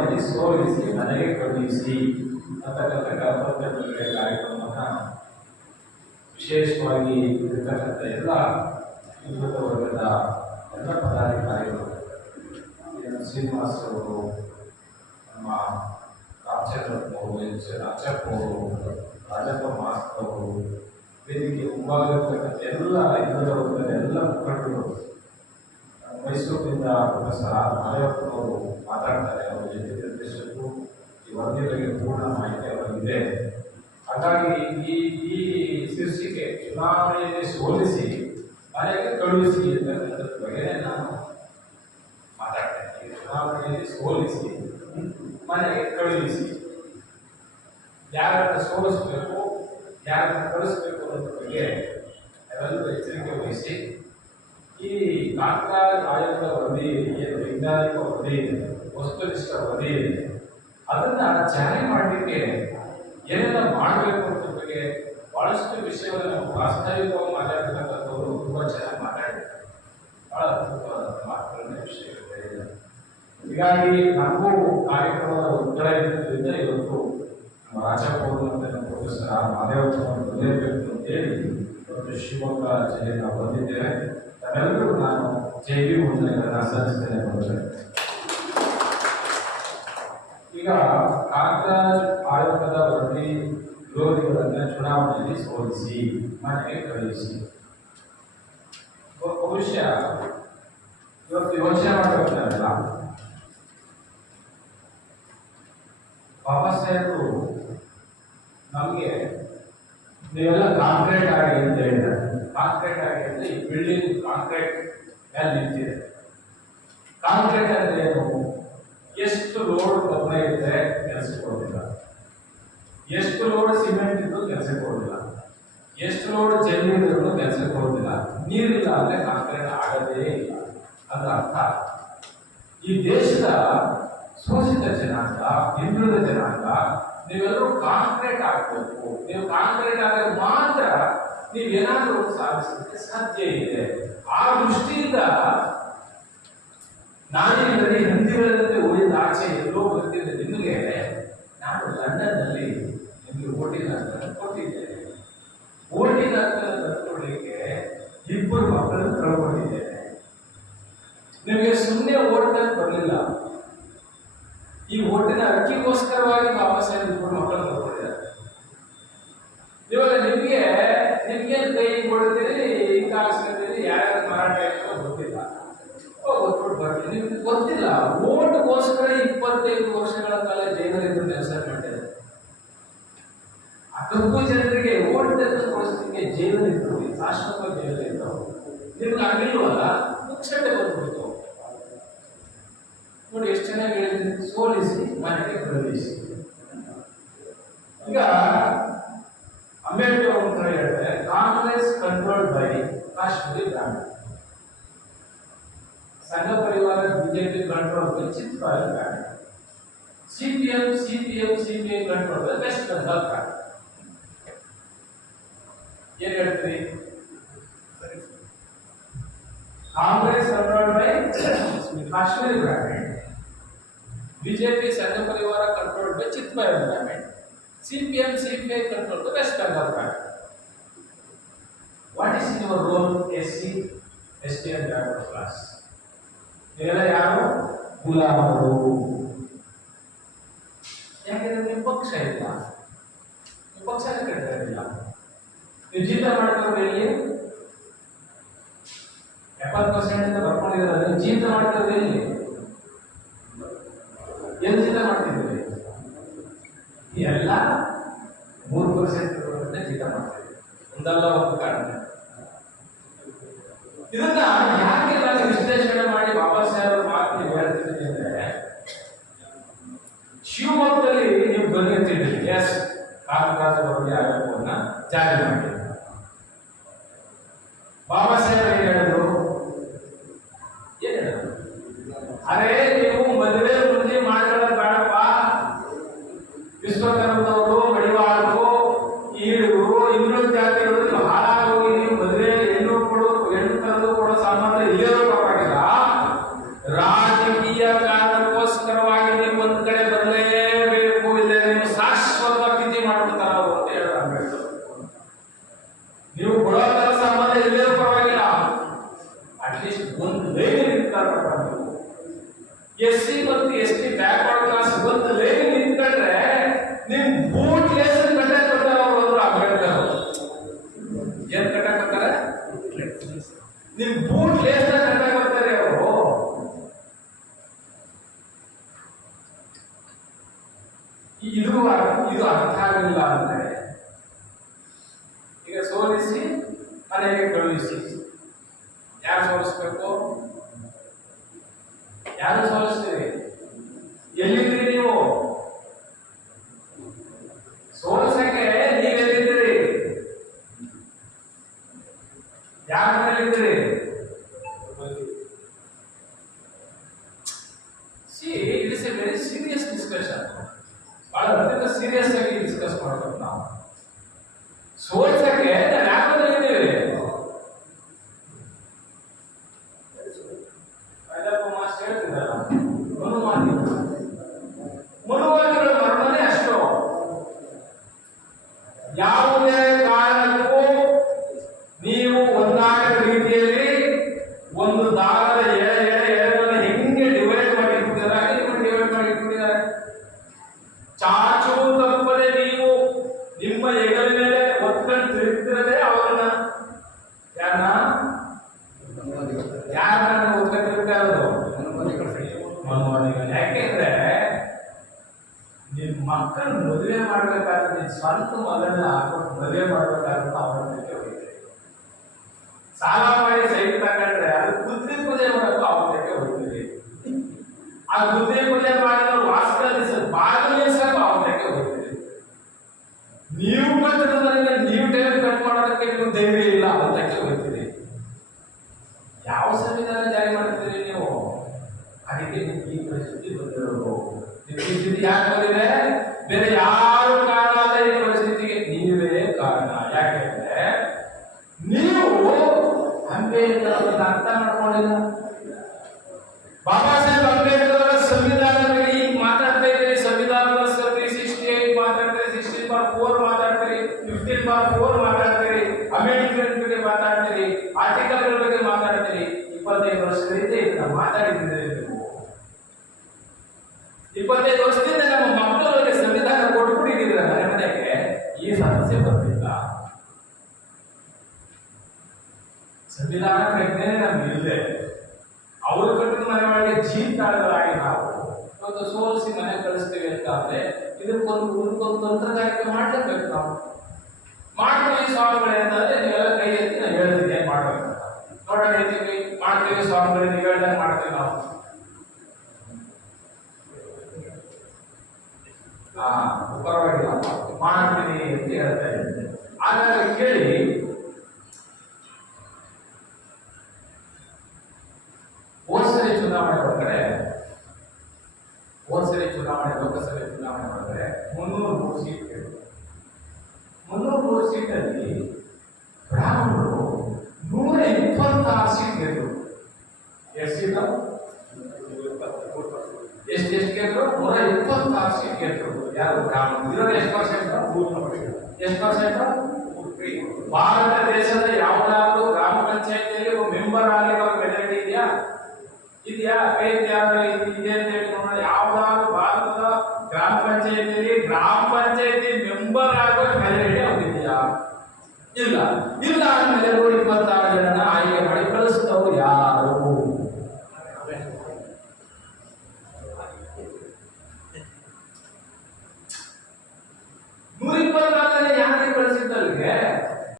ಚುನಾವಣೆಯಲ್ಲಿ ಸೋಲಿಸಿ ಮನೆಗೆ ಕಳುಹಿಸಿ ಅಂತಕ್ಕಂಥ ಕಾರ್ಯಕ್ರಮವನ್ನು ವಿಶೇಷವಾಗಿ ಇರತಕ್ಕಂಥ ಎಲ್ಲ ಹಿಂದುಳಿದ ವರ್ಗದ ಎಲ್ಲ ಪದಾಧಿಕಾರಿಗಳು ಶ್ರೀನಿವಾಸ್ ಅವರು, ನಮ್ಮ ರಾಮಚಂದ್ರಪ್ಪ ಅವರು, ರಾಜಪ್ಪ ಅವರು, ರಾಜಪ್ಪ ಮಾಸ್ಕ್ ಅವರು, ವೇದಿಕೆ ಮುಂಭಾಗಿರ್ತಕ್ಕಂಥ ಎಲ್ಲ ಹಿಂದುಳಿದ ವರ್ಗದ ಎಲ್ಲ ಮುಖಂಡರು, ಮೈಸೂರಿನಿಂದ ಪ್ರೊಫೆಸರ್ ಆರ್ ಮಾದೇವಪ್ಪನವರು ಮಾತಾಡ್ತಾರೆ. ಅವರ ಜೊತೆ ನಿರ್ದೇಶಕರು ಈ ವರದಿಗಳಿಗೆ ಪೂರ್ಣ ಮಾಹಿತಿ ಅವರಿಗಿದೆ. ಹಾಗಾಗಿ ಈ ಶೀರ್ಷಿಕೆ ಚುನಾವಣೆಯಲ್ಲಿ ಸೋಲಿಸಿ ಮನೆಗೆ ಕಳುಹಿಸಿ ಅಂತಕ್ಕಂಥದ್ರ ಬಗ್ಗೆ ನಾನು ಮಾತಾಡ್ತೇನೆ. ಚುನಾವಣೆಯಲ್ಲಿ ಸೋಲಿಸಿ ಮನೆಗೆ ಕಳುಹಿಸಿ, ಯಾರನ್ನು ಸೋಲಿಸಬೇಕು, ಯಾರನ್ನು ಕಳಿಸ್ಬೇಕು ಅನ್ನೋದ್ರ ಬಗ್ಗೆ ನಾವೆಲ್ಲರೂ ಎಚ್ಚರಿಕೆ ವಹಿಸಿ ಈ ಕಾಂತರಾಜ್ ಆಯೋಗದ ವರದಿ ಏನು ವೈಜ್ಞಾನಿಕ ವರದಿ ಇದೆ, ವಸ್ತುನಿಷ್ಠ ವರದಿ ಇದೆ, ಅದನ್ನ ಜಾರಿ ಮಾಡಲಿಕ್ಕೆ ಏನೆಲ್ಲ ಮಾಡಬೇಕು ಅಂತ ಬಗ್ಗೆ ಬಹಳಷ್ಟು ವಿಷಯವನ್ನು ಪ್ರಾಸ್ತಾವಿಕವಾಗಿ ಮಾತಾಡ್ತಕ್ಕಂಥವ್ರು ತುಂಬಾ ಚೆನ್ನಾಗಿ ಮಾತಾಡಿದ್ದಾರೆ. ಬಹಳ ಅದ್ಭುತವಾದ ಮಾತುಗಳನ್ನ ವಿಷಯಗಳಿದೆ. ಹೀಗಾಗಿ ನಮಗೂ ಕಾರ್ಯಕ್ರಮದ ಉತ್ತರ ಇರೋದ್ರಿಂದ ಇವತ್ತು ನಮ್ಮ ರಾಜಪ್ಪ ಅವರು ಮತ್ತು ನಮ್ಮ ಪ್ರೊಫೆಸರ್ ಆರ್ ಮಾದೇವಪ್ಪನವರು ಬರಲೇಬೇಕು ಅಂತೇಳಿ ಇವತ್ತು ಶಿವಮೊಗ್ಗ ಜಿಲ್ಲೆ ನಾವು ಬಂದಿದ್ದೇವೆ. ನಾವೆಲ್ಲರೂ ನಾನು ಜೈವಿ ವಂದನೆಗಳನ್ನು ಸಲ್ಲಿಸ್ತೇನೆ. ಬಂದರೆ ಈಗ ಕಾಂತರಾಜ್ ಆಯೋಗದ ವರದಿ ವಿರೋಧಿಗಳನ್ನು ಚುನಾವಣೆಯಲ್ಲಿ ಸೋಲಿಸಿ ಮನೆಗೆ ಕಳುಹಿಸಿ. ಬಹುಶಃ ಇವತ್ತು ಯೋಚನೆ ಮಾಡಬೇಕಾಗಲ್ಲ, ಬಾಬಾ ಸಾಹೇಬರು ನಮಗೆ ನೀವೆಲ್ಲ ಕಾಂಕ್ರೀಟ್ ಆಗಿ ಅಂತ ಹೇಳಿದ್ದಾರೆ. ಕಾಂಕ್ರೀಟ್ ಆಗಿ ಅಂದ್ರೆ ಈ ಬಿಲ್ಡಿಂಗ್ ಕಾಂಕ್ರೀಟ್ ಮೇಲೆ ನಿಂತಿದೆ. ಕಾಂಕ್ರೀಟ್ ಅಂದ್ರೆ ಏನು? ಎಷ್ಟು ಲೋಡ್ ಕಬ್ಬಣ ಇದ್ರೆ ಕೆಲಸ ಕೊಡೋದಿಲ್ಲ, ಎಷ್ಟು ಲೋಡ್ ಸಿಮೆಂಟ್ ಇದ್ದು ಕೆಲಸ ಕೊಡೋದಿಲ್ಲ, ಎಷ್ಟು ಲೋಡ್ ಜಲ್ಲಿ ಇದ್ರೂ ಕೆಲಸ ಕೊಡೋದಿಲ್ಲ. ನೀರಿಲ್ಲ ಅಂದ್ರೆ ಕಾಂಕ್ರೀಟ್ ಆಗದೇ ಇಲ್ಲ ಅಂತ ಅರ್ಥ. ಈ ದೇಶದ ಶೋಷಿತ ಜನಾಂಗ, ಹಿಂದುಳಿದ ಜನಾಂಗ, ನೀವೆಲ್ಲರೂ ಕಾಂಕ್ರೀಟ್ ಆಗಬೇಕು. ನೀವು ಕಾಂಕ್ರೀಟ್ ಆದ್ರೆ ಮಾತ್ರ ನೀವೇನಾದ್ರೂ ಸಾಧಿಸಲಿಕ್ಕೆ ಸಾಧ್ಯ ಇದೆ. ಆ ದೃಷ್ಟಿಯಿಂದ ನಾನೇನಲ್ಲಿ ಹಿಂದಿಗಳಂತೆ ಉಳಿದ ಆಚೆ ಎಲ್ಲೋ ಬರ್ತಿದ್ದೆ. ನಿಮಗೆ ನಾನು ಲಂಡನ್ನಲ್ಲಿ ನಿಮಗೆ ಓಟಿನ ಕೊಟ್ಟಿದ್ದೇನೆ. ಓಟಿನ ತಂದುಕೊಳ್ಳಿಕ್ಕೆ 2 ಮಕ್ಕಳನ್ನು ಕಳ್ಕೊಂಡಿದ್ದೇನೆ. ನಿಮಗೆ ಸುಮ್ಮನೆ ಓಟ್ನಲ್ಲಿ ಬರಲಿಲ್ಲ. ಈ ಓಟಿನ ಅಕ್ಕಿಗೋಸ್ಕರವಾಗಿ ಬಾಬಾ ಸಾಹೇಬ್ 2 ಮಕ್ಕಳನ್ನು ಕಳ್ಕೊಂಡಿದ್ದಾರೆ. ಇವಾಗ ನಿಮ್ಗೆ ಕೈ ಕೊಡ್ತೀರಿ, ಕಾಣಿಸ್ಕೊತೀರಿ, ಯಾರ್ಯಾರು ಮಾರಾಟ ಆಯ್ತೋ ಗೊತ್ತಿಲ್ಲ, ಗೊತ್ತು ಬರ್ತೀವಿ. ನಿಮ್ಗೆ ಗೊತ್ತಿಲ್ಲ. ಓಟ್ಗೋಸ್ಕರ 25 ವರ್ಷಗಳ ಕಾಲ ಜೈಲಲ್ಲಿದ್ದು ಕೆಲಸ ಮಾಡಿದ್ದಾರೆ. ಆ ಕಪ್ಪು ಜನರಿಗೆ ಓಟ್ ತೋರಿಸಲಿಕ್ಕೆ ಜೈಲಲ್ಲಿದ್ದರು, ಶಾಶ್ವತ ಜೈಲಲ್ಲಿದ್ದರು. ನಿಮ್ಗೆ ಆಗಿಲ್ವಲ್ಲ, ಮುಚ್ಚಟ್ಟೆ ಬಂದ್ಬಿಡ್ತು. ನೋಡಿ ಎಷ್ಟು ಚೆನ್ನಾಗಿ ಹೇಳಿದ್ರಿ, ಸೋಲಿಸಿ ಮನೆಗೆ ಕಳುಹಿಸಿ. ಈಗ ಅಂಬೇಡ್ಕರ್ ಅಂತ ಹೇಳ್ತಾರೆ, ಕಾಂಗ್ರೆಸ್ ಕಂಟ್ರೋಲ್ಡ್ ಬೈ ಕಾಶ್ಮೀರಿ ಬ್ರಾಹ್ಮಣ, ಸಂಘ ಪರಿವಾರ BJP control by Chitpal Brahmin, CPM control by West Bengal Brahmin. ಏನ್ ಹೇಳ್ತೀರಿ? ಕಾಂಗ್ರೆಸ್ ಕಂಟ್ರೋಲ್ಡ್ ಬೈ ಕಾಶ್ಮೀರಿ ಬ್ರಾಹ್ಮಣ, ಬಿಜೆಪಿ ಸಂಘ ಪರಿವಾರ ಕಂಟ್ರೋಲ್ಡ್ ಬೈ ಚಿತ್ಪಾಲ್ ಬ್ರಾಹ್ಮಣ, CPI control the West Bengal Bank. What is your role SC, ST and backward class? ಇದೆಲ್ಲ ಯಾರು? ಗುಲಾಮರು. ಯಾಕೆಂದ್ರೆ ನಿಮ್ಮ ಪಕ್ಷ ಇಲ್ಲ, ನಿಮ್ಮ ಪಕ್ಷನೇ ಕಟ್ತಾ ಇರಲಿಲ್ಲ. ನೀವು ಜೀತ ಮಾಡ್ತಾರೆ ಎಲ್ಲಿ? 70% ಅಂತ ಬರ್ಕೊಂಡಿರೋದು. ನೀವು ಜೀತ ಮಾಡ್ತಾರೆ ಎಲ್ಲಿ ಜೀತ ಮಾಡ್ತಿದ್ದೀರಿ? ಎಲ್ಲ 3% ಜೀತ ಮಾಡ್ತೀವಿ, ಒಂದಲ್ಲ ಒಂದು ಕಾರಣ. ಇದನ್ನ ಯಾಕೆ ನಾನು ವಿಶ್ಲೇಷಣೆ ಮಾಡಿ ಬಾಬಾ ಸಾಹೇಬ್ ಮಾತು ಹೇಳ್ತಿದ್ದೀನಿ ಅಂದ್ರೆ, ಶಿವಮೊಗ್ಗದಲ್ಲಿ ನೀವು ಧ್ವನಿ ಎತ್ತಿದ್ದೀರಿ, ಎಸ್ ಕಾಂತರಾಜ್ ವರದಿ ಆಯೋಗವನ್ನ ಜಾರಿ ಮಾಡಿ. ಬಾಬಾ ಸಾಹೇಬ್ ಏನ್ ಹೇಳಿದ್ರು? ಅರೆ ನೀವು ಮದುವೆ ಮುಂದೆ ಮಾಡ್ಕೊಳ್ಳೋದು ಬೇಡಪ್ಪ, ವಿಶ್ವಕರ್ಮದವರು, ಮಡಿವಾಳರು, ಈಳುರು, ಇನ್ನೊಂದು ಜಾತಿಗಳು ನೀವು ಹಾಳಾಗೋಗಿ ನೀವು ಮದುವೆ ಹೆಣ್ಣು ತರದು ಕೊಡೋ ಸಂಬಂಧ ಇಲ್ಲೇ ಪರವಾಗಿಲ್ಲ. ರಾಜಕೀಯ ಕಾರಣಕ್ಕೋಸ್ಕರವಾಗಿ ನೀವು ಒಂದ್ ಕಡೆ ಇದು ಅರ್ಥ ಆಗಲಿಲ್ಲ ಅಂದ್ರೆ ಈಗ ಸೋಲಿಸಿ ಮನೆಗೆ ಕಳುಹಿಸಿ. ಯಾರು ಸೋಲಿಸ್ಬೇಕು? ಯಾರು ಸೋಲಿಸ್ತೀರಿ? ಎಲ್ಲಿದ್ದೀರಿ ನೀವು? ಸೋಲಿಸಕ್ಕೆ ನೀವೆಲ್ಲಿದ್ದೀರಿ? ಯಾರ ಮೇಲಿದ್ದೀರಿ? It is a very serious discussion. ಬಹಳ ಅತ್ಯಂತ ಸೀರಿಯಸ್ ಆಗಿ ಡಿಸ್ಕಸ್ ಮಾಡಬೇಕು ನಾವು. ಸೋಲ್ಸಕ್ಕೆ ನಾವು ಯಾರ ಮೇಲಿದ್ದೀವಿ? ಮಾಸ್ಟರ್ ಹೇಳ್ತಿದ್ದಲ್ಲ, ಮುಳುವಾದಿಗಳ ಮರ್ಮನೆ ಅಷ್ಟು. ಯಾವುದೇ ಕಾರಣಕ್ಕೂ ನೀವು ಒಂದಾದ ರೀತಿಯಲ್ಲಿ ಒಂದು ದಾರದ ಎಳೆಗಳನ್ನು ಹೆಂಗೆ ಡಿವೈಡ್ ಮಾಡಿಟ್ಟಿದ್ದಾರೆ, ಚಾಚು ತಪ್ಪದೆ ನೀವು ನಿಮ್ಮ ಹೆಗಲ ಮೇಲೆ ಒತ್ಕೊಂಡು ತಿರುಗ್ತಿರದೆ ಅವರನ್ನ ಯಾರನ್ನ ಒತ್ಕೊಂಡು ತಿರುಗ್ತಾ ಇರೋದು? ಮನೋವಾದಿಗಳು. ಯಾಕೆಂದ್ರೆ ನಿಮ್ ಮಕ್ಕಳು ಮದುವೆ ಮಾಡ್ಬೇಕಾದ್ರೆ ನಿನ್ ಸ್ವಂತ ಮಗನ ಹಾಕೊಂಡು ಮದುವೆ ಮಾಡ್ಬೇಕಾದ್ರೆ ಅವರ ಮೇಲೆ ಹೋಗಿದೆ. ಸಾಲ ಮಾಡಿ ಸೈಟ್ ತಗೊಂಡ್ರೆ ಅದು ಬುದ್ಧಿ ಪೂಜೆ ಮಾಡಬೇಕು ಅವತ್ತಕ್ಕೆ ಹೋಗ್ತೀವಿ. ಆ ಬುದ್ಧಿ ಪೂಜೆ ಮಾಡಿದ್ರೆ ವಾಸ್ತವ ಬಾಗಿಲು ನಿಲ್ಸಕ್ಕೂ ಅವತ್ತಕ್ಕೆ ಹೋಗ್ತೀವಿ. ನೀವು ಬಂದಿರೋದ್ರಿಂದ ನೀವು ಟೈಮ್ ಕಟ್ ಮಾಡೋದಕ್ಕೆ ನೀವು ಧೈರ್ಯ ಇಲ್ಲ, ಅವತ್ತಕ್ಕೆ ಹೋಗ್ತೀರಿ. ಯಾವ ಸಂವಿಧಾನ ಜಾರಿ ಮಾಡ್ತೀರಿ ನೀವು? ಅದಕ್ಕೆ ನಿಮ್ಗೆ ಈ ಪರಿಸ್ಥಿತಿ ಬಂದಿರೋದು. ಈ ಪರಿಸ್ಥಿತಿ ಯಾಕೆ ಬಂದಿದೆ? ಬೇರೆ ಯಾರು ಕಾರಣ ಅಲ್ಲ ಈ ಪರಿಸ್ಥಿತಿಗೆ, ನೀವೇ ಕಾರಣ. ಯಾಕೆಂದ್ರೆ ನೀವು ಅಂಬೇಡ್ಕರ್ ಅವರನ್ನ ಅರ್ಥ ಮಾಡ್ಕೊಂಡಿಲ್ಲ. ಬಾಬಾ ಸಾಹೇಬ್ ಅಂಬೇಡ್ಕರ್ ಅವರ ಸಂವಿಧಾನದ ಬಗ್ಗೆ ಈಗ ಮಾತಾಡ್ತಾ ಇದ್ದೀರಿ. ಸಂವಿಧಾನದ 368 ಮಾತಾಡ್ತೀರಿ, 16/4 ಮಾತಾಡ್ತೀರಿ, 15/4 ಮಾತಾಡ್ತೀರಿ, ಅಮೆಂಡ್ಮೆಂಟ್ ಬಗ್ಗೆ ಮಾತಾಡ್ತೀರಿ, ಆರ್ಟಿಕಲ್ಗಳ ಬಗ್ಗೆ ಮಾತಾಡ್ತೀರಿ. 25 ವರ್ಷಗಳಿಂದ ಇದನ್ನ ಮಾತಾಡಿದ್ದೀರಿ. ನೀವು 25 ವರ್ಷದಿಂದ ನಮ್ಮ ಮಕ್ಕಳಿಗೆ ಸಂವಿಧಾನ ಕೊಟ್ಬಿಟ್ಟಿದ್ದೀರ ಮನೆಗೆ. ಈ ಸಮಸ್ಯೆ ಬರ್ತಿಲ್ಲ. ಸಂವಿಧಾನ ಪ್ರಜ್ಞೆ ನಮ್ಗೆ ಇಲ್ಲದೆ ಅವರು ಕಟ್ಟಿದ ಮನೆ ಒಳಗೆ ಜೀವಿತಾಳಗಳಾಗಿ ನಾವು ಇವತ್ತು ಸೋಲಿಸಿ ಮನೆ ಕಳಿಸ್ತೇವೆ ಅಂತ ಅಂದ್ರೆ ಇದಕ್ಕೊಂದು ತಂತ್ರಗಾರಿಕೆ ಮಾಡ್ಲೇಬೇಕು. ನಾವು ಮಾಡ್ತೀವಿ ಸ್ವಾಮಿಗಳೇ ಅಂತಂದ್ರೆ ನೀವೆಲ್ಲ ಕೈ ಎತ್ತಿ ನಾನು ಹೇಳ್ತೀನಿ ಏನ್ ಮಾಡ್ಬೇಕಂತ. ನೋಡೋಣ, ಹೇಳ್ತೀವಿ ಮಾಡ್ತೀವಿ ಸ್ವಾಮಿಗಳೇ, ನೀವು ಹೇಳ್ದಂಗೆ ಮಾಡ್ತೀವಿ ನಾವು. ಪರವಾಗಿಲ್ಲ ಮಾಡ್ತೀನಿ ಅಂತ ಹೇಳ್ತಾ ಇದ್ದೆ. ಹಾಗಾಗಿ ಕೇಳಿ, ಹೋದ್ಸರಿ ಚುನಾವಣೆ ಒಳಗಡೆ ಲೋಕಸಭೆ ಚುನಾವಣೆ ಒಳಗಡೆ 303 ಸೀಟ್ ಗೆದ್ದು 303 ಸೀಟಲ್ಲಿ ಬ್ರಾಹ್ಮಣರು 126 ಸೀಟ್ ಗೆದ್ದು. ಎಷ್ಟು ಸೀಟು? ಎಷ್ಟು ಗೆದ್ರು? 126 ಸೀಟ್ ಗೆದ್ರು. ಯಾರು? ಬ್ರಾಹ್ಮಣರು. ಇರೋದು ಎಷ್ಟು ಪರ್ಸೆಂಟ್? ಎಷ್ಟು ಪರ್ಸೆಂಟ್? ಭಾರತ ದೇಶದ ಯಾವುದಾದ್ರೂ ಗ್ರಾಮ ಪಂಚಾಯತಿಯಲ್ಲಿ ಒಬ್ಬ ಮೆಂಬರ್ ಆಗಲಿರೋ ಮೆಜಾರಿಟಿ ಇದೆಯಾ? ಕೈ ಇದೆ ಅಂತ ಹೇಳಿ ನೋಡೋಣ. ಯಾವುದಾದ್ರೂ ಭಾರತದ ಗ್ರಾಮ ಪಂಚಾಯತಿಯಲ್ಲಿ ಗ್ರಾಮ ಪಂಚಾಯತಿ ಮೆಂಬರ್ ಆಗೋ ಮೆಜಾರಿಟಿ ಅವ್ರಿದೆಯಾ? ಇಲ್ಲ. ಅಂದ್ಮೇಲೆ 126